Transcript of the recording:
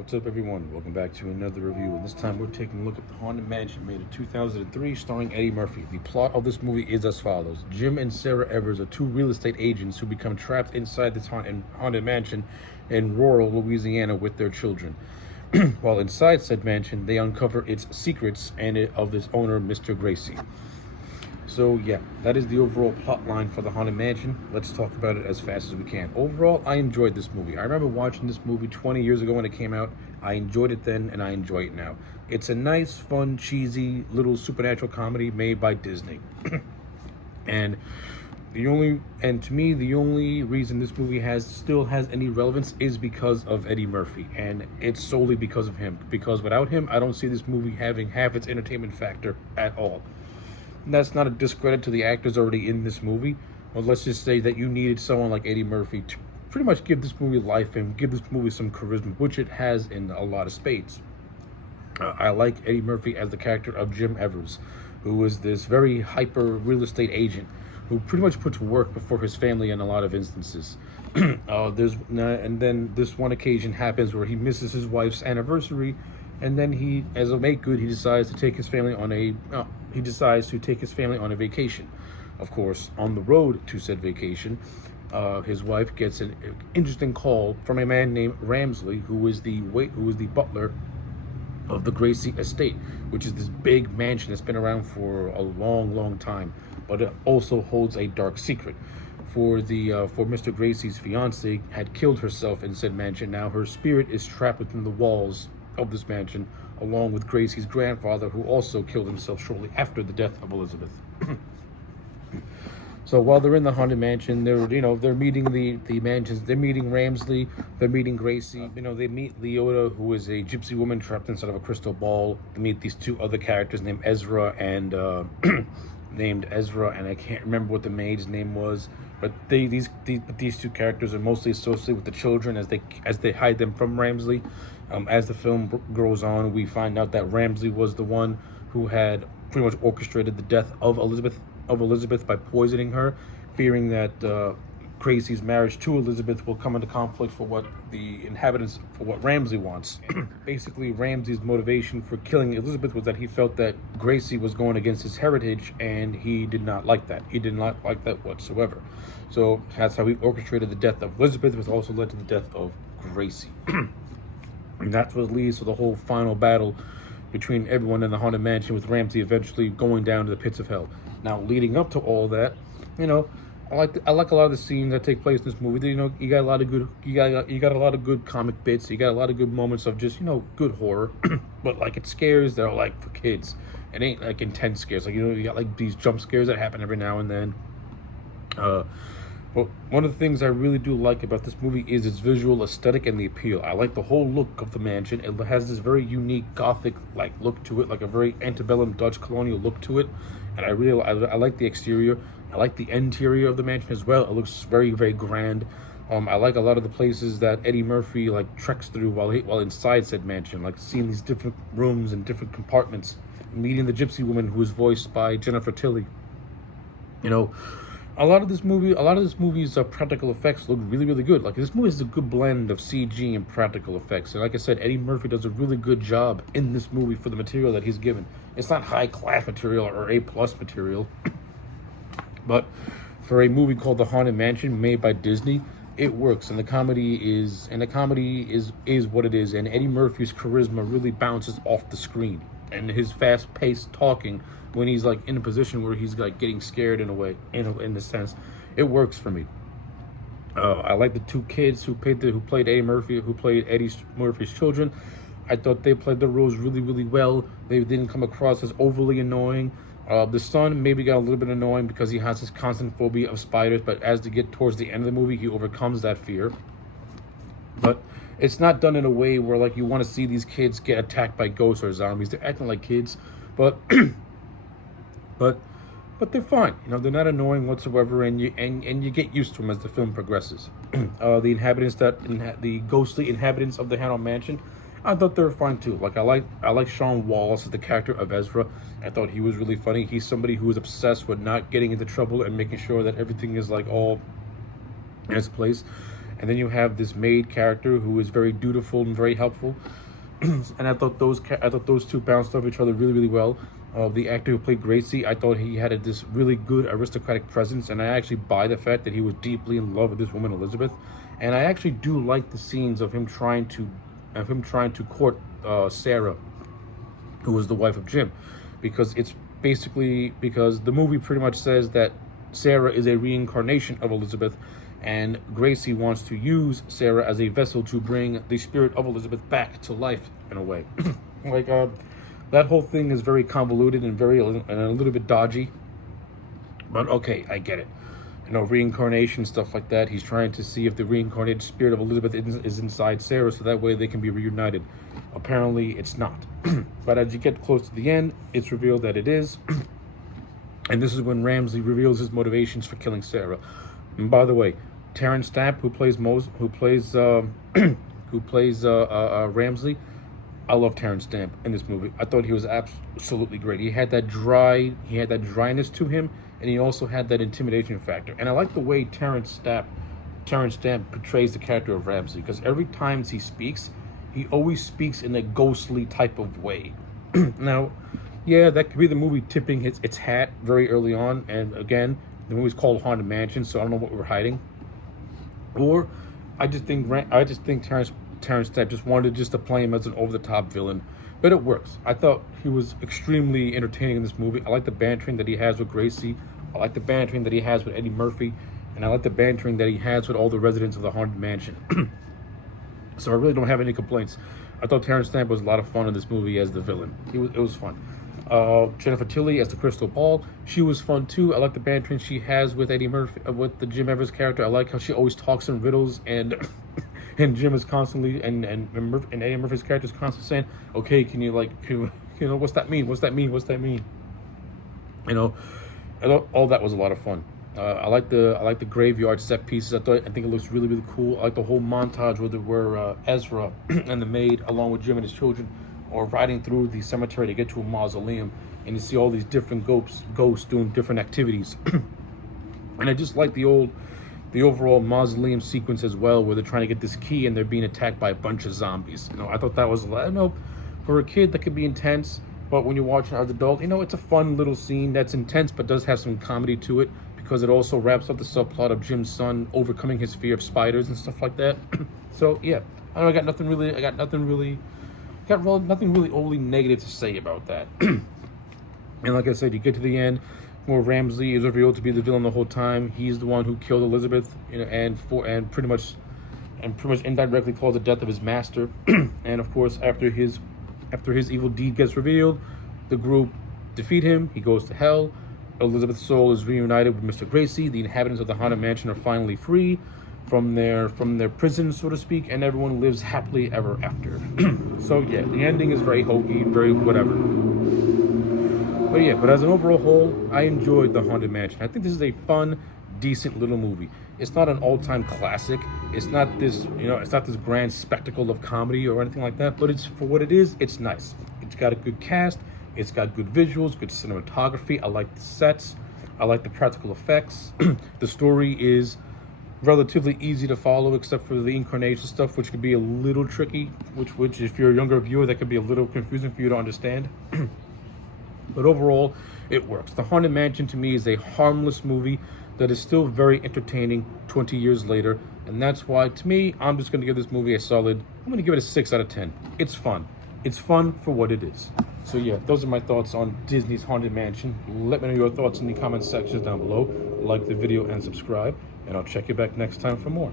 What's up, everyone? Welcome back to another review. And this time we're taking a look at The Haunted Mansion, made in 2003, starring Eddie Murphy. The plot of this movie is as follows. Jim and Sarah Evers are two real estate agents who become trapped inside this haunted mansion in rural Louisiana with their children. While inside said mansion, they uncover its secrets and of its owner, Mr. Gracie. So yeah, that is the overall plot line for The Haunted Mansion. Let's talk about it as fast as we can. Overall, I enjoyed this movie. I remember watching this movie 20 years ago when it came out. I enjoyed it then and I enjoy it now. It's a nice, fun, cheesy little supernatural comedy made by Disney. And to me, the only reason this movie still has any relevance is because of Eddie Murphy, and it's solely because of him. Because without him, I don't see this movie having half its entertainment factor at all. And that's not a discredit to the actors already in this movie, but let's just say that you needed someone like Eddie Murphy to pretty much give this movie life and give this movie some charisma, which it has in a lot of spades. I like Eddie Murphy as the character of Jim Evers, who is this very hyper real estate agent who pretty much puts work before his family in a lot of instances. And then this one occasion happens where he misses his wife's anniversary, and then he, as a make good, he decides to take his family on a vacation. Of course, on the road to said vacation, his wife gets an interesting call from a man named Ramsley, who is the butler of the Gracie estate, which is this big mansion that's been around for a long, long time, but it also holds a dark secret. For Mr. Gracie's fiance had killed herself in said mansion. Now her spirit is trapped within the walls of this mansion, along with Gracie's grandfather, who also killed himself shortly after the death of Elizabeth. So while they're in the haunted mansion, they're meeting they're meeting Ramsley, they're meeting Gracie. They meet Leota, who is a gypsy woman trapped inside of a crystal ball. They meet these two other characters named Ezra and I can't remember what the maid's name was. But these two characters are mostly associated with the children as they hide them from Ramsley. As the film goes on, we find out that Ramsley was the one who had pretty much orchestrated the death of Elizabeth by poisoning her, fearing that Gracie's marriage to Elizabeth will come into conflict for what Ramsley wants. Basically, Ramsley's motivation for killing Elizabeth was that he felt that Gracie was going against his heritage, and he did not like that. He did not like that whatsoever. So that's how he orchestrated the death of Elizabeth, which also led to the death of Gracie. And that's what leads to the whole final battle between everyone in the haunted mansion, with Ramsey eventually going down to the pits of hell. Now, leading up to all that, I like a lot of the scenes that take place in this movie. You got a lot of good comic bits. You got a lot of good moments of just good horror, but like it's scares that are like for kids. It ain't like intense scares. Like you got like these jump scares that happen every now and then. But one of the things I really do like about this movie is its visual aesthetic and the appeal. I like the whole look of the mansion. It has this very unique Gothic like look to it, like a very antebellum Dutch colonial look to it. And I like the exterior. I like the interior of the mansion as well. It looks very, very grand. I like a lot of the places that Eddie Murphy like treks through while inside said mansion, like seeing these different rooms and different compartments, meeting the gypsy woman who is voiced by Jennifer Tilly. A lot of this movie's practical effects look really, really good. Like this movie is a good blend of CG and practical effects. And like I said, Eddie Murphy does a really good job in this movie for the material that he's given. It's not high class material or A+ material, but for a movie called The Haunted Mansion made by Disney, it works. And the comedy is what it is. And Eddie Murphy's charisma really bounces off the screen, and his fast-paced talking when he's like in a position where he's like getting scared in a way, in the sense, it works for me. I like the two kids who played Eddie Murphy's children. I thought they played the roles really, really well. They didn't come across as overly annoying. The son maybe got a little bit annoying because he has this constant phobia of spiders, but as they get towards the end of the movie, he overcomes that fear. But it's not done in a way where like you want to see these kids get attacked by ghosts or zombies. They're acting like kids, but but they're fine. They're not annoying whatsoever, and you get used to them as the film progresses. The ghostly inhabitants of the Haunted Mansion, I thought they were fun too. Like I like Sean Wallace as the character of Ezra. I thought he was really funny. He's somebody who is obsessed with not getting into trouble and making sure that everything is like all in its place. and then you have this maid character who is very dutiful and very helpful. And I thought those two bounced off each other really, really well. The actor who played Gracie, I thought he had this really good aristocratic presence, and I actually buy the fact that he was deeply in love with this woman Elizabeth. And I actually do like the scenes of him trying to court Sarah, who was the wife of Jim, because the movie pretty much says that Sarah is a reincarnation of Elizabeth, and Gracie wants to use Sarah as a vessel to bring the spirit of Elizabeth back to life in a way. Like that whole thing is very convoluted and a little bit dodgy, but okay, I get it. You know, reincarnation, stuff like that. He's trying to see if the reincarnated spirit of Elizabeth is inside Sarah, so that way they can be reunited. Apparently, it's not. But as you get close to the end, it's revealed that it is. And this is when Ramsey reveals his motivations for killing Sarah. And by the way, Terrence Stamp, who plays Ramsey, I love Terrence Stamp in this movie. I thought he was absolutely great. He had that dryness to him, and he also had that intimidation factor. And I like the way Terrence Stamp portrays the character of Ramsey, because every time he speaks, he always speaks in a ghostly type of way. Now, yeah, that could be the movie tipping its hat very early on, and again, the movie's called Haunted Mansion, so I don't know what we were hiding. Or I just think Terrence Stamp just wanted to play him as an over-the-top villain, but it works. I thought he was extremely entertaining in this movie. I like the bantering that he has with Gracie. I like the bantering that he has with Eddie Murphy, and I like the bantering that he has with all the residents of the Haunted Mansion. So I really don't have any complaints. I thought Terrence Stamp was a lot of fun in this movie as the villain. It was fun. Jennifer Tilly as the Crystal Ball, she was fun too. I like the bantering she has with Eddie Murphy, with the Jim Evers character. I like how she always talks in riddles, and and Jim is constantly and Eddie Murphy's character is constantly saying, "Okay, can you what's that mean? What's that mean? What's that mean?" You know, I thought all that was a lot of fun. I like the graveyard set pieces. I think it looks really, really cool. I like the whole montage where Ezra and the maid, along with Jim and his children, are riding through the cemetery to get to a mausoleum, and you see all these different ghosts doing different activities. And I just like the overall mausoleum sequence as well, where they're trying to get this key and they're being attacked by a bunch of zombies. You know, I thought that was, I don't know, for a kid that could be intense, but when you watch it as an adult, you know, it's a fun little scene that's intense but does have some comedy to it, because it also wraps up the subplot of Jim's son overcoming his fear of spiders and stuff like that. So yeah, I got nothing really overly negative to say about that. And like I said, you get to the end where Ramsey is revealed to be the villain the whole time. He's the one who killed Elizabeth, you know, and pretty much indirectly caused the death of his master. And of course, after his evil deed gets revealed, the group defeat him. He goes to hell. Elizabeth's soul is reunited with Mr. Gracie. The inhabitants of the Haunted Mansion are finally free from their prison, so to speak, and everyone lives happily ever after. So yeah, the ending is very hokey, very whatever. But as an overall whole, I enjoyed the Haunted Mansion. I think this is a fun, decent little movie. It's not an all-time classic. It's not this grand spectacle of comedy or anything like that, but it's, for what it is, it's nice. It's got a good cast. It's got good visuals, good cinematography. I like the sets. I like the practical effects. The story is relatively easy to follow, except for the incarnation stuff, which could be a little tricky, which if you're a younger viewer, that could be a little confusing for you to understand. But overall, it works. The Haunted Mansion, to me, is a harmless movie that is still very entertaining 20 years later, and that's why, to me, I'm just going to give this movie a solid, I'm going to give it a 6 out of 10. It's fun. It's fun for what it is. So yeah, those are my thoughts on Disney's Haunted Mansion. Let me know your thoughts in the comment section down below. Like the video and subscribe, and I'll check you back next time for more.